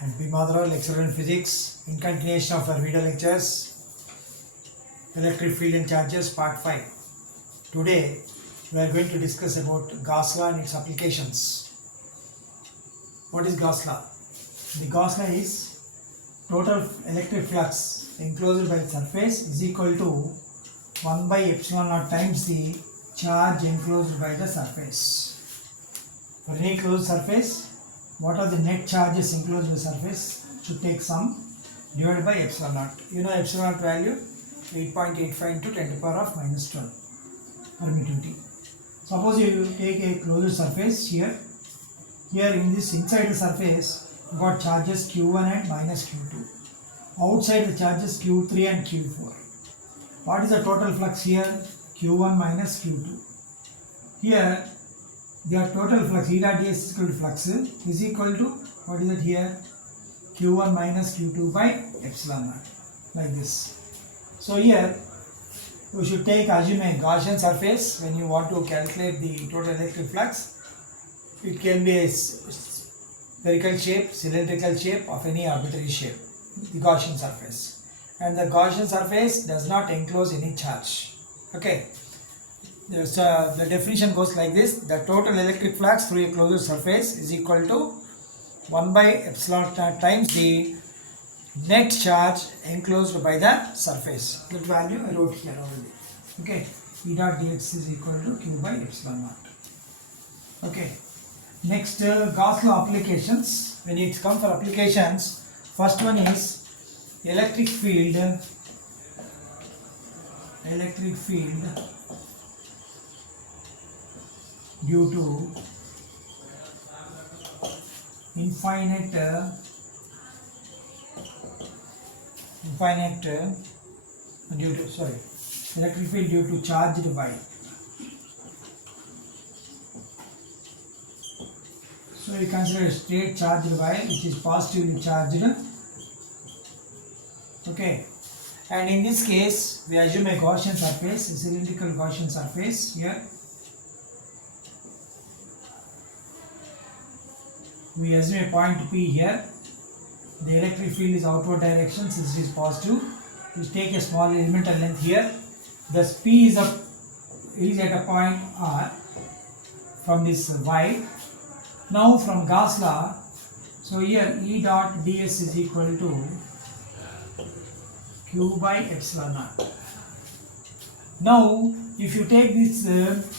And P. Madhura, lecturer in physics, in continuation of our video lectures, electric field and charges, part 5. Today, we are going to discuss about Gauss law and its applications. What is Gauss law? The Gauss law is total electric flux enclosed by the surface is equal to 1 by epsilon naught times the charge enclosed by the surface. For any closed surface, what are the net charges enclosed in the surface? Should take sum divided by epsilon naught. You know epsilon naught value 8.85 into 10 to the power of minus 12 permittivity. Suppose you take a closed surface here. Here in this inside the surface, you got charges Q1 and minus Q2. Outside the charges Q3 and Q4. What is the total flux here? Q1 minus Q2. Here, their total flux, E dot ds is equal to flux is equal to, what is it here? Q1 minus Q2 by epsilon naught, like this. So here, we should assume a Gaussian surface when you want to calculate the total electric flux. It can be a spherical shape, cylindrical shape, of any arbitrary shape, the Gaussian surface. And the Gaussian surface does not enclose any charge. Okay. The definition goes like this: the total electric flux through a closed surface is equal to 1 by epsilon times the net charge enclosed by the surface. That value I wrote here already. Okay, E dot dx is equal to Q by epsilon naught. Okay, next Gauss law applications. When it comes for applications, first one is electric field due to infinite electric field due to charged wire. So you consider a straight charged wire which is positively charged. Okay, and in this case we assume a Gaussian surface, a cylindrical Gaussian surface here. We assume a point P here. The electric field is outward direction since it is positive. We take a small elemental length here. Thus P is at a point R from this Y. Now from Gauss law, so here E dot ds is equal to Q by epsilon naught. Now if you take this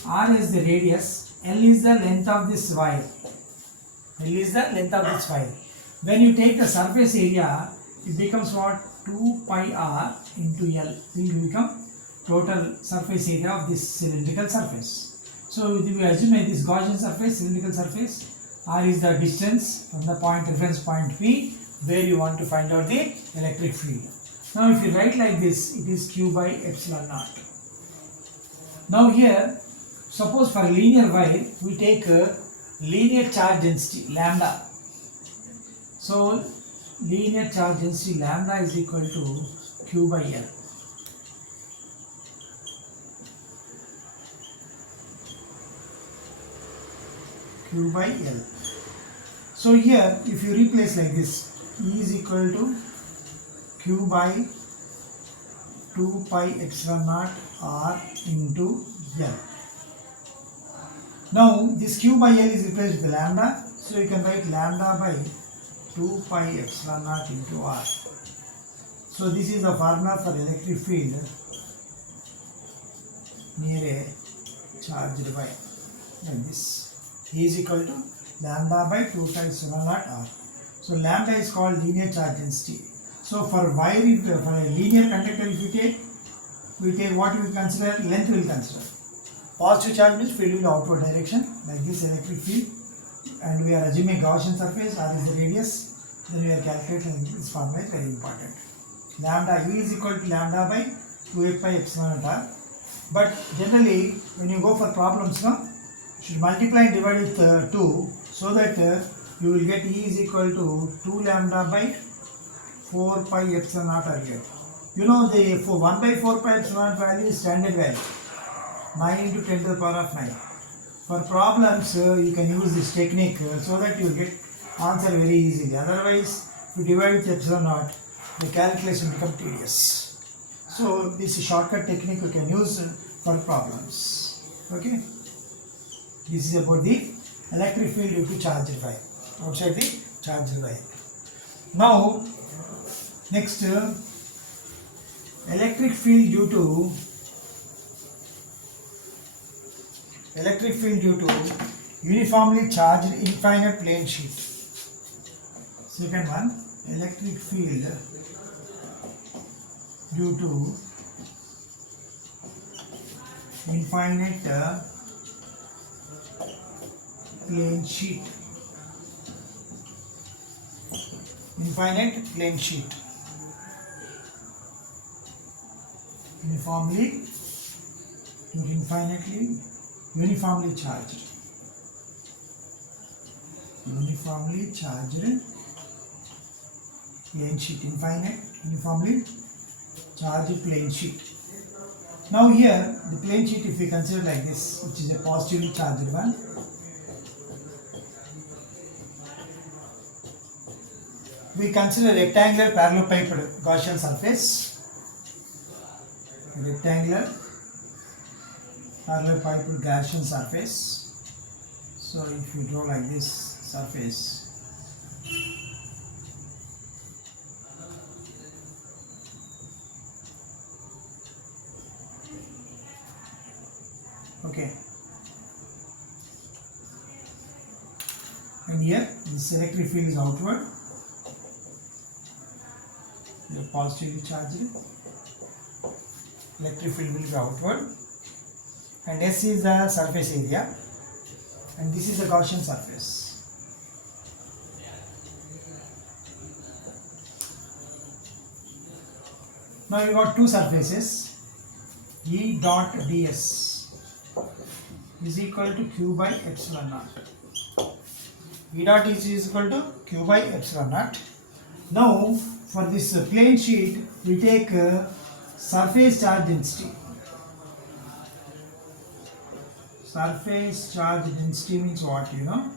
R as the radius, L is the length of this wire. L is the length of this wire. When you take the surface area, it becomes what? 2 pi r into L will become total surface area of this cylindrical surface. So we assume this Gaussian surface, cylindrical surface, R is the distance from the reference point P where you want to find out the electric field. Now if you write like this, it is Q by epsilon naught. Now here, suppose for a linear wire, we take a linear charge density lambda. So linear charge density lambda is equal to Q by L. Q by L. So here if you replace like this, E is equal to Q by 2 pi epsilon naught R into L. Now this Q by L is replaced with lambda, so you can write lambda by 2 pi epsilon naught into R. So this is the formula for electric field near a charged wire, like this. E is equal to lambda by 2 pi epsilon naught R. So lambda is called linear charge density. So for wire, for a linear conductor, if we take what we consider, length will consider. Positive charge means field in the outward direction, like this electric field, and we are assuming Gaussian surface, R is the radius, then we are calculating this formula is very important. Lambda E is equal to lambda by 2 pi epsilon naught R. But generally, when you go for problems now, you should multiply and divide with 2 so that you will get E is equal to 2 lambda by 4 pi epsilon naught R here. You know the 1 by 4 pi epsilon naught value is standard value. 9 into 10 to the power of 9. For problems, you can use this technique so that you get answer very easily. Otherwise, if you divide with epsilon naught, the calculation becomes tedious. So this is a shortcut technique we can use for problems. Okay. This is about the electric field due to charged wire, outside the charged wire. Now, next, electric field due to uniformly charged infinite plane sheet. Second one, electric field due to infinite plane sheet. Infinite plane sheet. Uniformly charged. Uniformly charged plane sheet. Infinite uniformly charged plane sheet. Now here the plane sheet, if we consider like this, which is a positively charged one, we consider rectangular parallelepiped Gaussian surface. Rectangular parallelepiped Gaussian surface. So if you draw like this surface, okay, and here this electric field is outward, the positively charged electric field will be outward, and S is the surface area, and this is the Gaussian surface. Now you got two surfaces. E dot ds is equal to q by epsilon naught. E dot is equal to q by epsilon naught. Now for this plane sheet, we take surface charge density. Surface charge density means what, you know?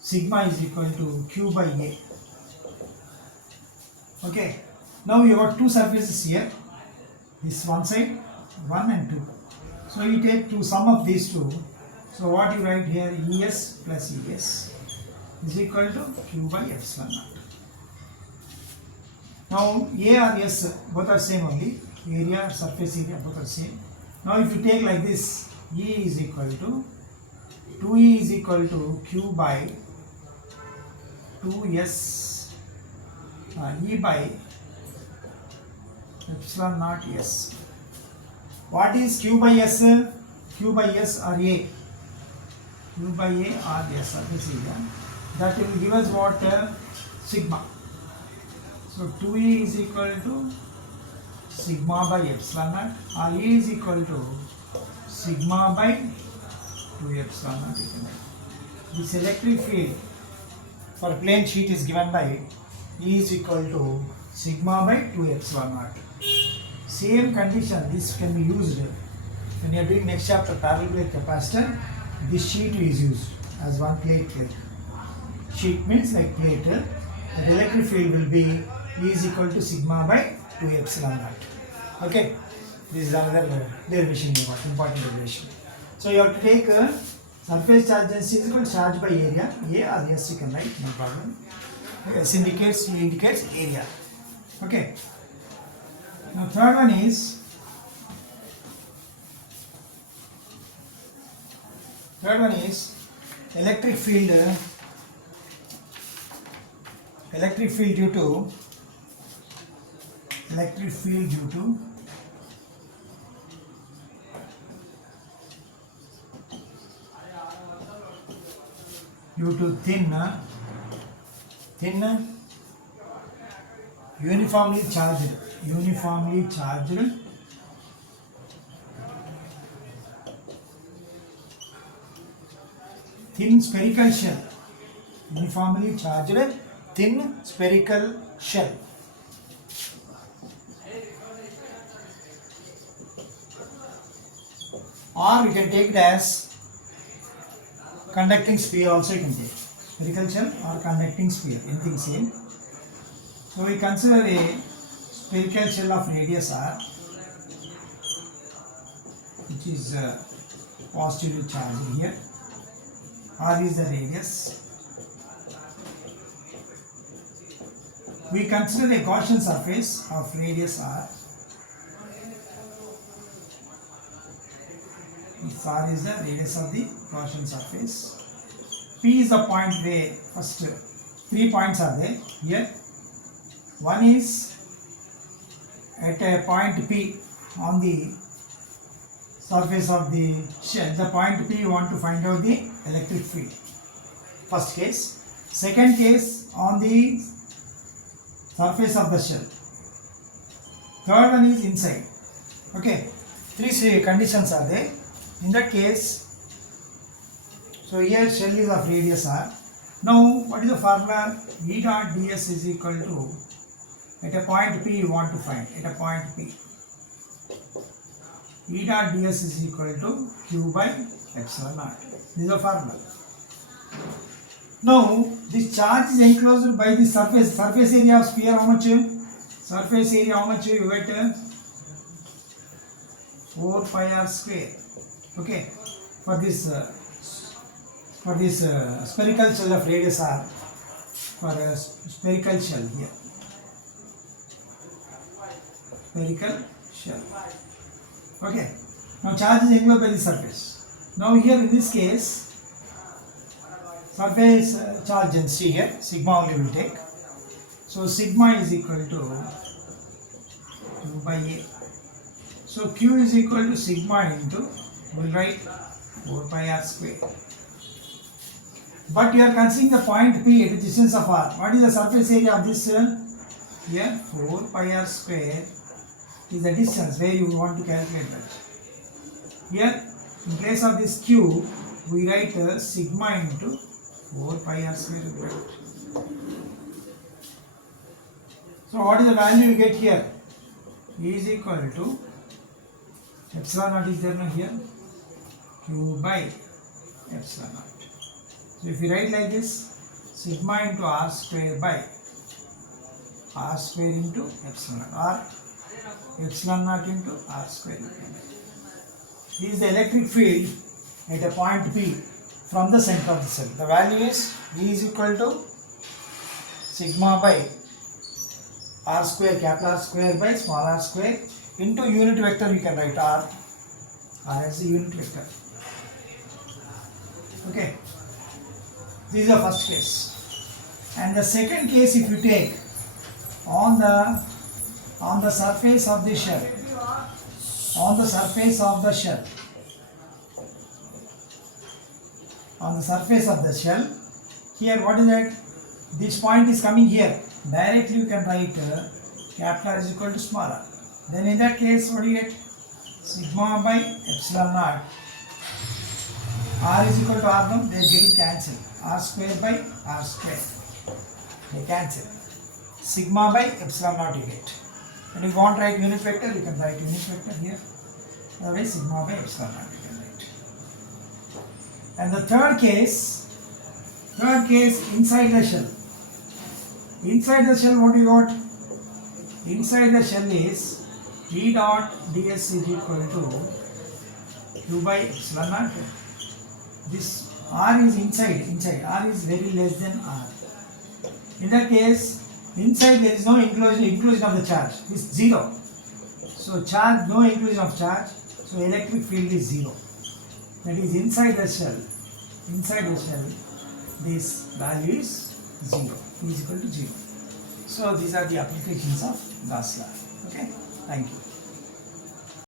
Sigma is equal to q by a. Okay. Now you got two surfaces here. This one side, 1 and 2. So you take to sum of these two. So what you write here, ES plus ES is equal to q by epsilon naught. Now A or S both are same only. Area, surface area both are same. Now if you take like this, E is equal to 2E is equal to q by 2S E by epsilon naught S. What is q by S? Q by S or A? Q by A or S, surface area. That will give us what? Sigma. So 2E is equal to sigma by epsilon naught, or E is equal to sigma by 2 epsilon naught. This electric field for plane sheet is given by E is equal to sigma by 2 epsilon naught. Same condition, this can be used when you are doing next chapter parallel plate capacitor. This sheet is used as one plate. Sheet means like plate. The electric field will be E is equal to sigma by 2 epsilon naught. Okay, this is another derivation, important derivation. So you have to take surface charge density is equal to charge by area. A or S you can write, no problem. S indicates, E indicates area. Okay. Now third one is electric field due to thin uniformly charged thin spherical shell. Uniformly charged thin spherical shell. Or we can take it as conducting sphere also you can take. Spherical shell or conducting sphere, anything same. So we consider a spherical shell of radius r, which is positively charged here. R is the radius. We consider a Gaussian surface of radius r. If r is the radius of the Gaussian surface. P is the point where first 3 points are there here. One is at a point P on the surface of the shell. The point P you want to find out the electric field. First case. Second case on the surface of the shell. Third one is inside. Okay. 3 conditions are there. In that case, so here shell is of radius r. Now what is the formula? E dot ds is equal to, at a point P you want to find, at a point P. E dot ds is equal to q by epsilon naught. This is the formula. Now this charge is enclosed by the surface. Surface area of sphere how much? Surface area how much you get? 4 pi r square. Okay, for this spherical shell of radius r, for a spherical shell here, spherical shell. Okay, now charge is enclosed by the surface. Now here in this case, surface charge density here, sigma only will take. So sigma is equal to q by a. So q is equal to sigma into, we'll write 4 pi r square. But you are considering the point P at a distance of r. What is the surface area of this shell? Here 4 pi r square is the distance where you want to calculate that. Here in place of this q, we write sigma into 4 pi r square. So what is the value you get here? E is equal to epsilon naught is there now here, q by epsilon naught. So if you write like this, sigma into r square by r square into epsilon naught, or epsilon naught into r square. This is the electric field at a point P from the center of the cell. The value is E is equal to sigma by r square, capital R square by small r square into unit vector. You can write r as a unit vector. Okay, this is the first case. And the second case, if you take on the surface of the shell, on the surface of the shell, on the surface of the shell, here what is that? This point is coming here. Directly you can write capital R is equal to small r. Then in that case, what do you get? Sigma by epsilon naught. R is equal to r now, they are getting cancelled. R square by r square. They cancel. Sigma by epsilon naught you get. And if you want to write unit vector, you can write unit vector here. Otherwise, sigma by epsilon naught you can write. And the third case, inside the shell. Inside the shell, what do you got? Inside the shell is E dot ds is equal to q by epsilon naught. This r is inside, r is very less than r. In that case, inside there is no inclusion of the charge, it's 0. So charge, no inclusion of charge, so electric field is 0. That is inside the shell, this value is 0, is equal to 0. So these are the applications of Gauss law. Okay, thank you.